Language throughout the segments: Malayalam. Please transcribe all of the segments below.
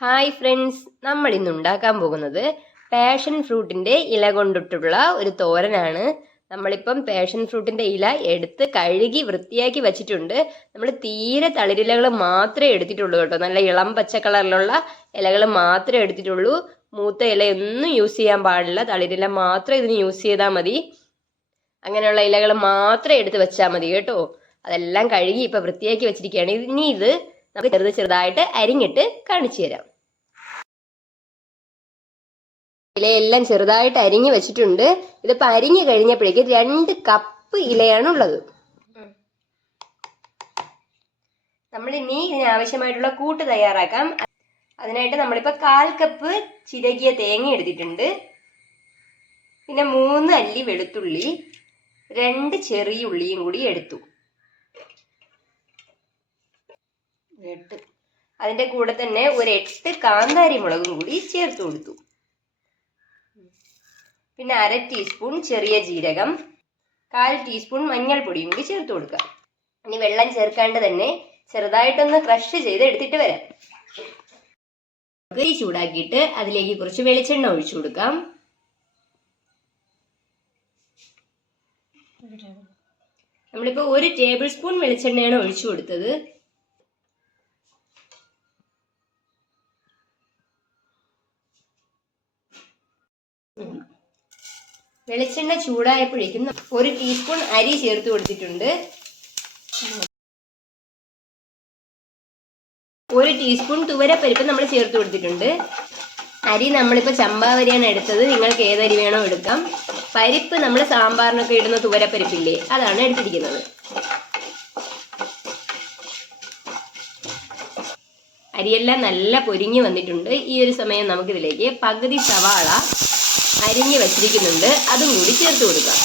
ഹായ് ഫ്രണ്ട്സ്, നമ്മൾ ഇന്ന് ഉണ്ടാക്കാൻ പോകുന്നത് പാഷൻ ഫ്രൂട്ടിന്റെ ഇല കൊണ്ടിട്ടുള്ള ഒരു തോരനാണ്. നമ്മളിപ്പം പാഷൻ ഫ്രൂട്ടിന്റെ ഇല എടുത്ത് കഴുകി വൃത്തിയാക്കി വെച്ചിട്ടുണ്ട്. നമ്മൾ തീരെ തളിരിലകൾ മാത്രമേ എടുത്തിട്ടുള്ളൂ കേട്ടോ. നല്ല ഇളം പച്ച കളറിലുള്ള ഇലകൾ മാത്രമേ എടുത്തിട്ടുള്ളൂ. മൂത്ത ഇലയൊന്നും യൂസ് ചെയ്യാൻ പാടില്ല. തളിരില മാത്രം ഇതിന് യൂസ് ചെയ്താൽ മതി. അങ്ങനെയുള്ള ഇലകൾ മാത്രം എടുത്ത് വെച്ചാൽ മതി കേട്ടോ. അതെല്ലാം കഴുകി ഇപ്പൊ വൃത്തിയാക്കി വെച്ചിരിക്കുകയാണ്. ഇനി ഇത് നമുക്ക് ചെറുതായിട്ട് അരിഞ്ഞിട്ട് കാണിച്ചു തരാം. ഇലയെല്ലാം ചെറുതായിട്ട് അരിഞ്ഞു വെച്ചിട്ടുണ്ട്. ഇതിപ്പോ അരിഞ്ഞു കഴിഞ്ഞപ്പോഴേക്ക് 2 കപ്പ് ഇലയാണ് ഉള്ളത്. നമ്മൾ ഇനി ഇതിനാവശ്യമായിട്ടുള്ള കൂട്ട് തയ്യാറാക്കാം. അതിനായിട്ട് നമ്മളിപ്പോ 1/4 കപ്പ് ചിരകിയ തേങ്ങ എടുത്തിട്ടുണ്ട്. പിന്നെ 3 അല്ലി വെളുത്തുള്ളി, 2 ചെറിയ ഉള്ളിയും കൂടി എടുത്തു. അതിന്റെ കൂടെ തന്നെ ഒരു 8 കാന്താരി മുളകും കൂടി ചേർത്ത് കൊടുത്തു. പിന്നെ 1/2 ടീസ്പൂൺ ചെറിയ ജീരകം, 1/4 ടീസ്പൂൺ മഞ്ഞൾപ്പൊടിയും കൂടി ചേർത്ത് കൊടുക്കാം. ഇനി വെള്ളം ചേർക്കാണ്ട് തന്നെ ചെറുതായിട്ടൊന്ന് ക്രഷ് ചെയ്ത് എടുത്തിട്ട് വരാം. തീ ചൂടാക്കിയിട്ട് അതിലേക്ക് കുറച്ച് വെളിച്ചെണ്ണ ഒഴിച്ചു കൊടുക്കാം. നമ്മളിപ്പോ 1 ടേബിൾ സ്പൂൺ വെളിച്ചെണ്ണയാണ് ഒഴിച്ചു കൊടുത്തത്. വെളിച്ചെണ്ണ ചൂടായപ്പോഴേക്കും 1 ടീസ്പൂൺ അരി ചേർത്ത് കൊടുത്തിട്ടുണ്ട്. 1 ടീസ്പൂൺ തുവരപ്പരിപ്പ് നമ്മൾ ചേർത്ത് കൊടുത്തിട്ടുണ്ട്. അരി നമ്മളിപ്പോൾ ചമ്പാവരിയാണ് എടുത്തത്. നിങ്ങൾക്ക് ഏതരി വേണോ എടുക്കാം. പരിപ്പ് നമ്മൾ സാമ്പാറിനൊക്കെ ഇടുന്ന തുവരപ്പരിപ്പില്ലേ, അതാണ് എടുത്തിരിക്കുന്നത്. അരിയെല്ലാം നല്ല പൊരിഞ്ഞു വന്നിട്ടുണ്ട്. ഈ ഒരു സമയം നമുക്കിതിലേക്ക് പകുതി സവാള അരിഞ്ഞു വച്ചിരിക്കുന്നുണ്ട്, അതും കൂടി ചേർത്ത് കൊടുക്കാം.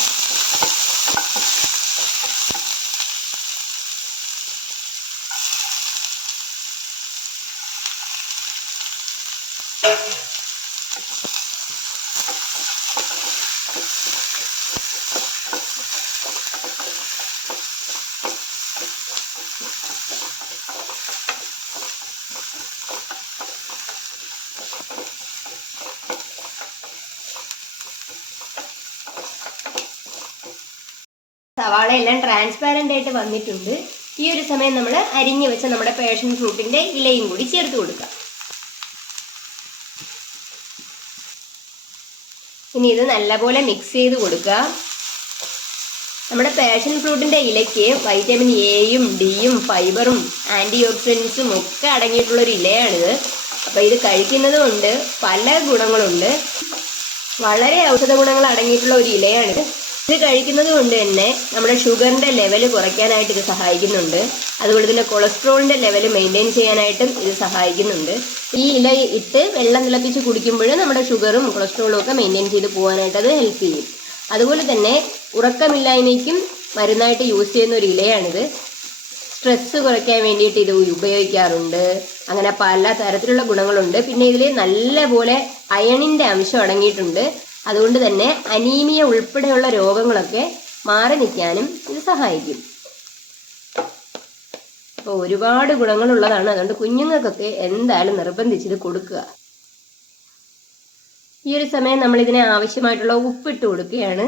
സവാള എല്ലാം ട്രാൻസ്പാരന്റ് ആയിട്ട് വന്നിട്ടുണ്ട്. ഈ ഒരു സമയം നമ്മൾ അരിഞ്ഞു വെച്ച നമ്മുടെ പാഷൻ ഫ്രൂട്ടിന്റെ ഇലയും കൂടി ചേർത്ത് കൊടുക്കാം. ഇനി ഇത് നല്ലപോലെ മിക്സ് ചെയ്ത് കൊടുക്കുക. നമ്മുടെ പാഷൻ ഫ്രൂട്ടിന്റെ ഇലയ്ക്ക് വൈറ്റമിൻ എയും ഡിയും ഫൈബറും ആന്റി ഓക്സിഡൻസും ഒക്കെ അടങ്ങിയിട്ടുള്ള ഒരു ഇലയാണിത്. അപ്പൊ ഇത് കഴിക്കുന്നത് കൊണ്ട് പല ഗുണങ്ങളുണ്ട്. വളരെ ഔഷധ ഗുണങ്ങൾ അടങ്ങിയിട്ടുള്ള ഒരു ഇലയാണിത്. ഇത് കഴിക്കുന്നത് കൊണ്ട് തന്നെ നമ്മുടെ ഷുഗറിന്റെ ലെവൽ കുറയ്ക്കാനായിട്ട് ഇത് സഹായിക്കുന്നുണ്ട്. അതുപോലെ തന്നെ കൊളസ്ട്രോളിന്റെ ലെവൽ മെയിൻറ്റെയിൻ ചെയ്യാനായിട്ടും ഇത് സഹായിക്കുന്നുണ്ട്. ഈ ഇല ഇട്ട് വെള്ളം തിളപ്പിച്ച് കുടിക്കുമ്പോൾ നമ്മുടെ ഷുഗറും കൊളസ്ട്രോളും ഒക്കെ മെയിൻറ്റെയിൻ ചെയ്ത് പോകാനായിട്ട് അത് ഹെൽപ്പ് ചെയ്യും. അതുപോലെ തന്നെ ഉറക്കമില്ലായ്മയ്ക്കും മരുന്നായിട്ട് യൂസ് ചെയ്യുന്ന ഒരു ഇലയാണിത്. സ്ട്രെസ് കുറയ്ക്കാൻ വേണ്ടിയിട്ട് ഇത് ഉപയോഗിക്കാറുണ്ട്. അങ്ങനെ പല തരത്തിലുള്ള ഗുണങ്ങളുണ്ട്. പിന്നെ ഇതിൽ നല്ലപോലെ അയണിന്റെ അംശം അടങ്ങിയിട്ടുണ്ട്. അതുകൊണ്ട് തന്നെ അനീമിയ ഉൾപ്പെടെയുള്ള രോഗങ്ങളൊക്കെ മാറി നിൽക്കാനും ഇത് സഹായിക്കും. അപ്പോൾ ഒരുപാട് ഗുണങ്ങളുള്ളതാണ്. അതുകൊണ്ട് കുഞ്ഞുങ്ങൾക്കൊക്കെ എന്തായാലും നിർബന്ധിച്ചിത് കൊടുക്കുക. ഈ ഒരു സമയം നമ്മൾ ഇതിന് ആവശ്യമായിട്ടുള്ള ഉപ്പിട്ട് കൊടുക്കുകയാണ്.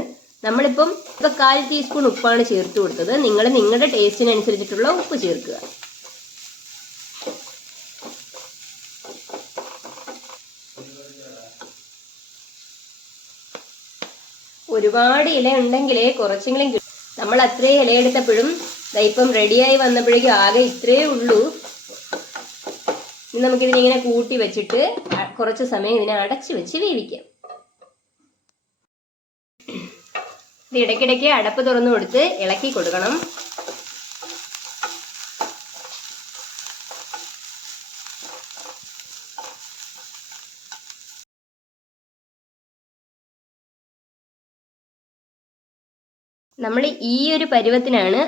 നമ്മളിപ്പം 1/4 ടീസ്പൂൺ ഉപ്പാണ് ചേർത്ത് കൊടുത്തത്. നിങ്ങൾ നിങ്ങളുടെ ടേസ്റ്റിനനുസരിച്ചിട്ടുള്ള ഉപ്പ് ചേർക്കുക. ഒരുപാട് ഇല ഉണ്ടെങ്കിലേ കുറച്ചെങ്കിലും കിട്ടും. നമ്മൾ അത്രയും ഇല എടുത്തപ്പോഴും ഇപ്പം റെഡിയായി വന്നപ്പോഴേക്കും ആകെ ഇത്രയേ ഉള്ളൂ. ഇനി നമുക്കിതിനിങ്ങനെ കൂട്ടി വെച്ചിട്ട് കുറച്ച് സമയം ഇതിനെ അടച്ചു വെച്ച് വേവിക്കാം. ഇത് ഇടയ്ക്കിടയ്ക്ക് അടപ്പ് തുറന്നു കൊടുത്ത് ഇളക്കി കൊടുക്കണം. നമ്മൾ ഈ ഒരു പരുവത്തിനാണ്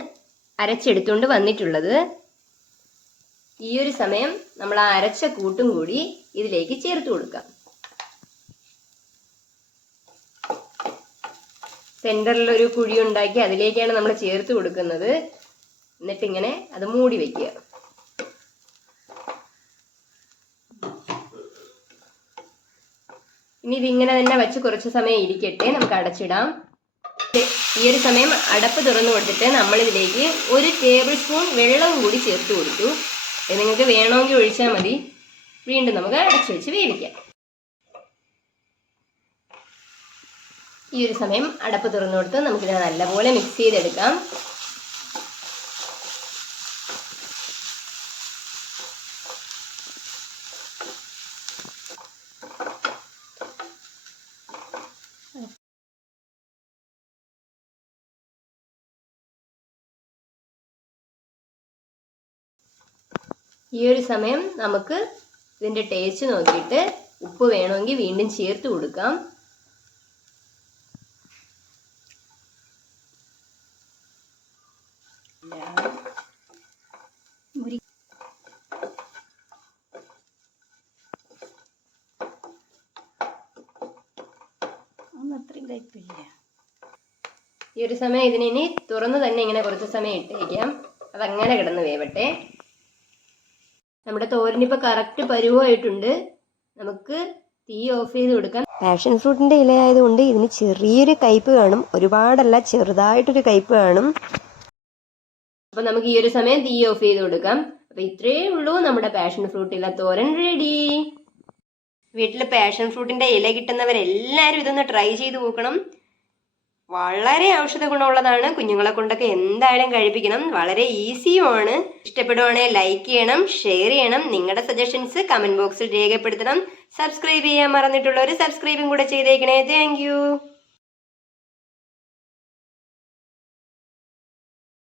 അരച്ചെടുത്തുകൊണ്ട് വന്നിട്ടുള്ളത്. ഈ ഒരു സമയം നമ്മൾ ആ അരച്ച കൂട്ടും കൂടി ഇതിലേക്ക് ചേർത്ത് കൊടുക്കാം. സെന്ററിൽ ഒരു കുഴി ഉണ്ടാക്കി അതിലേക്കാണ് നമ്മൾ ചേർത്ത് കൊടുക്കുന്നത്. എന്നിട്ടിങ്ങനെ അത് മൂടി വെക്കുക. ഇനി ഇതിങ്ങനെ തന്നെ വെച്ച് കുറച്ച് സമയം ഇരിക്കട്ടെ, നമുക്ക് അടച്ചിടാം. ഈ ഒരു സമയം അടപ്പ് തുറന്നു കൊടുത്തിട്ട് നമ്മളിതിലേക്ക് 1 ടേബിൾ സ്പൂൺ വെള്ളവും കൂടി ചേർത്ത് കൊടുത്തു. നിങ്ങൾക്ക് വേണമെങ്കിൽ ഒഴിച്ചാൽ മതി. വീണ്ടും നമുക്ക് അടച്ചു വെച്ച് വേവിക്കാം. ഈ ഒരു സമയം അടപ്പ് തുറന്നു കൊടുത്ത് നമുക്കിത് നല്ലപോലെ മിക്സ് ചെയ്തെടുക്കാം. ഈ ഒരു സമയം നമുക്ക് ഇതിൻ്റെ ടേസ്റ്റ് നോക്കിയിട്ട് ഉപ്പ് വേണമെങ്കിൽ വീണ്ടും ചേർത്ത് കൊടുക്കാം. ഈ ഒരു സമയം ഇതിനി തുറന്ന് തന്നെ ഇങ്ങനെ കുറച്ച് സമയം ഇട്ടേക്കാം. അതങ്ങനെ കിടന്ന് വേവട്ടെ. നമ്മുടെ തോരനിപ്പോൾ കറക്റ്റ് പരുവമായിട്ടുണ്ട്. നമുക്ക് തീ ഓഫ് ചെയ്ത് കൊടുക്കാം. പാഷൻ ഫ്രൂട്ടിന്റെ ഇലയായതുകൊണ്ട് ഇതിന് ചെറിയൊരു കയ്പ്പ് കാണും, ഒരുപാടല്ല, ചെറുതായിട്ടൊരു കയ്പ്പ് കാണും. അപ്പൊ നമുക്ക് ഈ ഒരു സമയം തീ ഓഫ് ചെയ്ത് കൊടുക്കാം. അപ്പൊ ഇത്രയേ ഉള്ളൂ, നമ്മുടെ പാഷൻ ഫ്രൂട്ട് ഇല തോരൻ റെഡി. വീട്ടിൽ പാഷൻ ഫ്രൂട്ടിന്റെ ഇല കിട്ടുന്നവരെല്ലാവരും ഇതൊന്ന് ട്രൈ ചെയ്ത് നോക്കണം. വളരെ ഔഷധ ഗുണമുള്ളതാണ്. കുഞ്ഞുങ്ങളെ കൊണ്ടൊക്കെ എന്തായാലും കഴിപ്പിക്കണം. വളരെ ഈസിയുമാണ്. ഇഷ്ടപ്പെടുവാണെങ്കിൽ ലൈക്ക് ചെയ്യണം, ഷെയർ ചെയ്യണം. നിങ്ങളുടെ സജഷൻസ് കമന്റ് ബോക്സിൽ രേഖപ്പെടുത്തണം. സബ്സ്ക്രൈബ് ചെയ്യാൻ മറന്നിട്ടുള്ളവർ സബ്സ്ക്രൈബും കൂടെ ചെയ്തേക്കണേ. താങ്ക്